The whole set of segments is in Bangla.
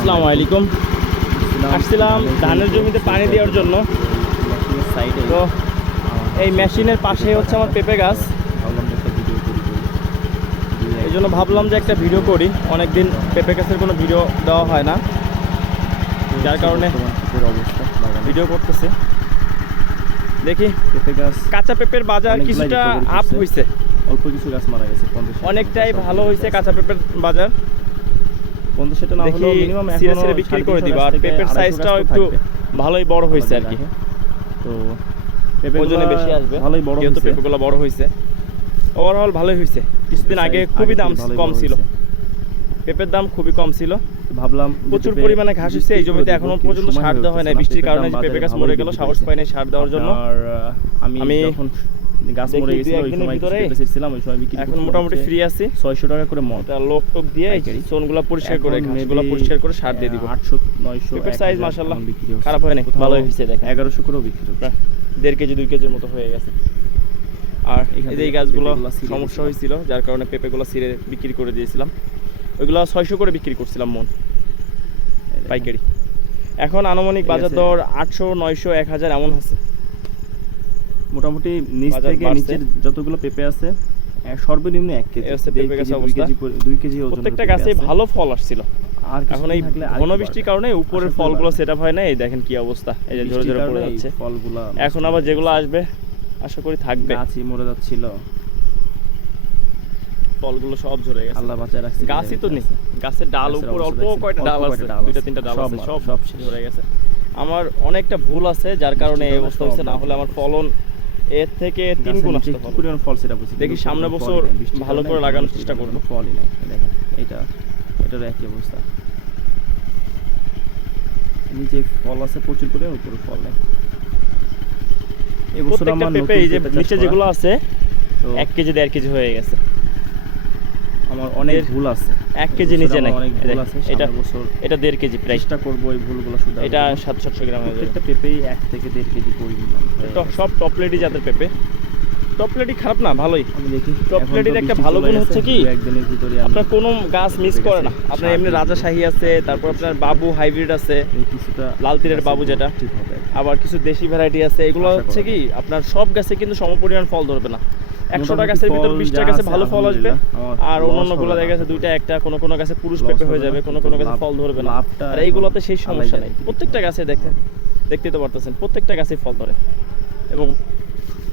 আসসালামু আলাইকুম। আসছিলাম ধানের জমিতে পানি দেওয়ার জন্য। তো এই মেশিনের পাশেই হচ্ছে আমার পেঁপে গাছ। এই জন্য ভাবলাম যে একটা ভিডিও করি। অনেকদিন পেঁপে গাছের কোনো ভিডিও দেওয়া হয় না, যার কারণে ভিডিও করতেছি। দেখি পেঁপে গাছ, কাঁচা পেঁপের বাজার কিছুটা আপ হয়েছে, অল্প কিছু গাছ মারা গেছে। অনেকটাই ভালো হয়েছে কাঁচা পেঁপের বাজার। 50 না হলেও মিনিমাম সিরে সিরে বিক্রি করে দিব। আর পেঁপের সাইজটাও একটু ভালোই বড় হয়েছে আর কি। তো পেঁপে ওজনে বেশি আসবে, ভালোই বড় যেহেতু হয়েছে। পেঁপেগুলো বড় হয়েছে। ওভারঅল ভালোই হয়েছে। কিছুদিন আগে খুবই দাম কম ছিল, পেঁপের দাম খুবই কম ছিল। ভাবলাম প্রচুর পরিমাণে ঘাস হয়েছে এই জমিতে, এখনো পর্যন্ত সার দেওয়া হয় না। বৃষ্টির কারণে পেঁপে গাছ মরে গেল, সাহস পাই না সার দেওয়ার জন্য। আমি যখন গাছ মরে গেছিল ওই সময় ছিলাম, ওই সময় বিক্রি এখন মোটামুটি ফ্রি আছি। 600 টাকা করে মন। এটা লোক টোক দিয়ে সোনগুলো পরিষ্কার করে, ঘাসগুলো পরিষ্কার করে সার দিয়ে দিব। 800 900 পেঁপের সাইজ মাশাআল্লাহ খারাপ হয় না, ভালোই হয়েছে। দেখেন 1100 করেও বিক্রি হচ্ছে। 1.5 কেজি 2 কেজির মতো হয়ে গেছে। আর এই গাছগুলো সমস্যা হয়েছিল, যার কারণে পেঁপেগুলো ছিঁড়ে বিক্রি করে দিয়েছিলাম। ওইগুলো 600 করে বিক্রি করছিলাম মন পাইকারি। এখন আনুমানিক বাজার দর 800 900 1000 এমন আছে। মোটামুটি নিচ থেকে নিচের যতগুলো পেঁপে আছে সর্বনিম্ন 1 কেজি আছে পেঁপে গাছ, 2 কেজি ওজন। প্রত্যেকটা গাছে ভালো ফল আসছিল। আর এখন এই ঘন বৃষ্টির কারণে উপরের ফলগুলো সেটআপ হয় না। এই দেখেন কি অবস্থা, এই যে ঝরে ঝরে পড়ে যাচ্ছে ফলগুলো। এখন আবার যেগুলো আসবে আশা করি থাকবে। গাছই মরে যাচ্ছিল, ফলগুলো সব ঝরে গেছে। আল্লাহ বাঁচায় রাখছে। গাছই তো নেই, গাছের ডাল উপর অল্প কয়টা ডাল আছে, 2-3টা ডাল আছে, সব ঝরে গেছে। আমার অনেকটা ভুল আছে, যার কারণে এই অবস্থা হচ্ছে। না হলে আমার ফলন এর থেকে 3 গুণ আসতো ফল। সেটা বুঝি। দেখি সামনে বছর ভালো করে লাগানোর চেষ্টা করব। ফলই নাই, দেখেন এটার একই অবস্থা। নিচে ফল আছে প্রচুর করে, উপরে ফল নেই। এই বছর আমার পেঁপে এই যে নিচে যেগুলো আছে 1 কেজি 1.5 কেজি হয়ে গেছে। আমার অনেক ভুল আছে, 1 কেজি নিচে নাই। এটা বছর এটা 1.5 কেজি প্রায়। চেষ্টা করব এই ভুলগুলো শুধু। এটা 700 গ্রাম হয়ে যাবে। প্রত্যেকটা পেঁপেই 1 থেকে 1.5 কেজি পরিমাণ। তো সব টপলেডি জাতের পেঁপে। টপলেডি খারাপ না, ভালোই। আমি দেখি টপলেডির একটা ভালো গুণ হচ্ছে কি, একদিনের ভিতরে আপনার কোনো গাছ মিস করে না। আপনার এমনি রাজাশাহী আছে, তারপর আপনার বাবু হাইব্রিড আছে, কিছুটা লাল তীরের বাবু যেটা, ঠিক হবে। আবার কিছু দেশি ভ্যারাইটি আছে। এগুলো হচ্ছে কি আপনার সব গাছে কিন্তু সমপরিমাণ ফল ধরবে না। 100টা গাছের ভিতর 20টা গাছে ভালো ফল আসবে, আর অন্যান্যগুলো দেখা গেছে 2টা 1টা, কোনো গাছে পুরুষ পেঁপে হয়ে যাবে, কোনো গাছে ফল ধরবে না। আর এইগুলোতে সেই সমস্যা নেই। প্রত্যেকটা গাছে দেখতেই তো পারতেছেন, প্রত্যেকটা গাছে ফল ধরে এবং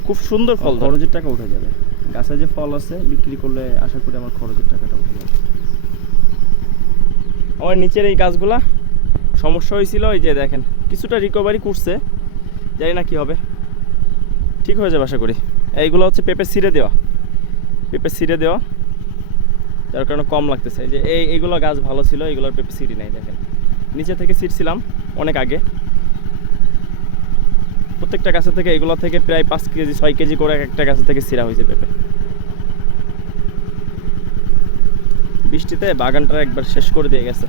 খুব সুন্দর ফল ধরে। খরচের টাকা উঠে যাবে। গাছে যে ফল আছে বিক্রি করলে আশা করি আমার খরচের টাকাটা উঠে যাবে। আমার নিচের এই গাছগুলা সমস্যা হয়েছিল, এই যে দেখেন কিছুটা রিকভারি করছে, জানি না কি হবে, ঠিক হয়ে যাবে আশা করি। এইগুলো হচ্ছে পেঁপে ছিঁড়ে দেওয়া, যার কারণে কম লাগতেছে। এই যে এইগুলো গাছ ভালো ছিল, এইগুলোর পেঁপে ছিঁড়ি নাই। দেখেন নিচে থেকে ছিঁড়ছিলাম অনেক আগে। প্রত্যেকটা গাছে থেকে এগুলো থেকে প্রায় 5 কেজি 6 কেজি করে একটা গাছ থেকে ছিঁড়া হয়েছে পেঁপে। বৃষ্টিতে বাগানটা একবার শেষ করে দিয়ে গেছে।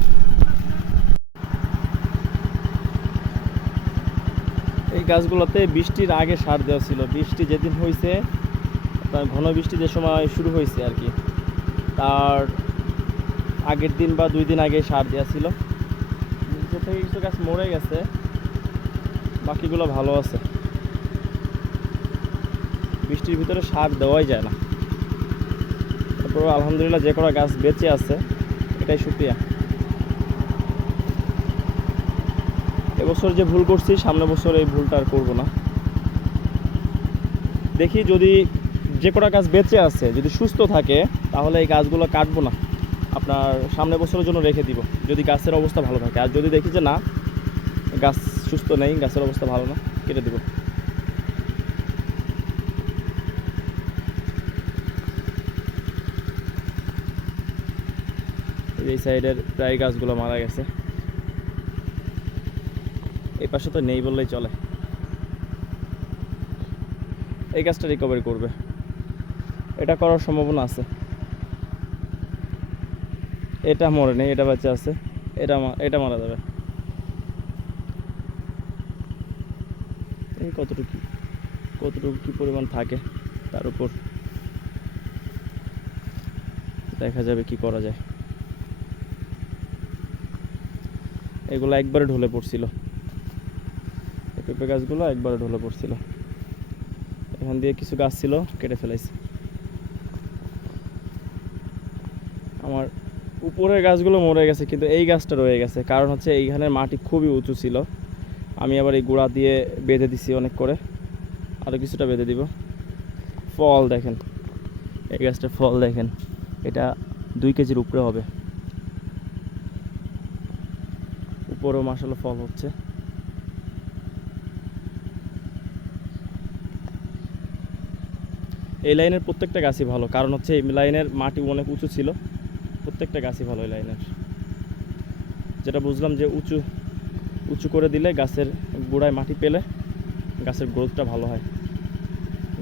এই গাছগুলোতে বৃষ্টির আগে সার দেওয়া ছিল। বৃষ্টি যেদিন হয়েছে, আপনার ঘন বৃষ্টি যে সময় শুরু হয়েছে আর কি, তার আগের দিন বা 2 দিন আগে সার দেওয়া ছিল। নিচে থেকে কিছু গাছ মরে গেছে, বাকিগুলো ভালো আছে। বৃষ্টির ভিতরে সার দেওয়াই যায় না। তারপর আলহামদুলিল্লাহ যে কটা গাছ বেঁচে আছে, এটাই শুকরিয়া। এবছর যে ভুল করছি, সামনে বছর এই ভুলটা আর করবো না। দেখি যদি যে কটা গাছ বেঁচে আছে যদি সুস্থ থাকে, তাহলে এই গাছগুলো কাটবো না, আপনার সামনে বছরের জন্য রেখে দিব, যদি গাছের অবস্থা ভালো থাকে। আর যদি দেখি যে না, গাছ সুস্থ নেই, গাছের অবস্থা ভালো না, কেটে দিব। এই সাইডের প্রায় গাছগুলো মারা গেছে, এই পাশে তো নেই বললেই চলে। এই গাছটা রিকভারি করবে, এটা করার সম্ভাবনা আছে। এটা মরে নেই, এটা বাচ্চা আছে, এটা মারা যাবে। এই কতটুকু কি পরিমাণ থাকে তার উপর দেখা যাবে কি করা যায়। এগুলো একবারে ঢলে পড়ছিল, এই পেঁপে গাছগুলো একবারে ঢলে পড়ছিল। এখান দিয়ে কিছু গাছ ছিল কেটে ফেলাইছে। আমার উপরের গাছগুলো মরে গেছে, কিন্তু এই গাছটা রয়ে গেছে, কারণ হচ্ছে এইখানে মাটি খুবই উঁচু ছিল। আমি আবার এই গোড়া দিয়ে বেঁধে দিছি অনেক করে, আরও কিছুটা বেঁধে দিব। ফল দেখেন, এই গাছটার ফল দেখেন, এটা 2 কেজির উপরে হবে। উপরেও মাশাআল্লাহ ফল হচ্ছে। এই লাইনের প্রত্যেকটা গাছই ভালো, কারণ হচ্ছে এই লাইনের মাটি অনেক উঁচু ছিল। প্রত্যেকটা গাছই ভালো এই লাইনের। যেটা বুঝলাম যে উঁচু উঁচু করে দিলে গাছের গোড়ায় মাটি পেলে গাছের গ্রোথটা ভালো হয়,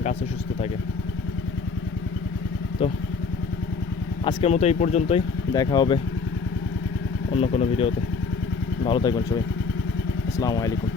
গাছও সুস্থ থাকে। তো আজকের মতো এই পর্যন্তই, দেখা হবে অন্য কোনো ভিডিওতে। ভালো থাকবেন সবাই, আসসালামু আলাইকুম।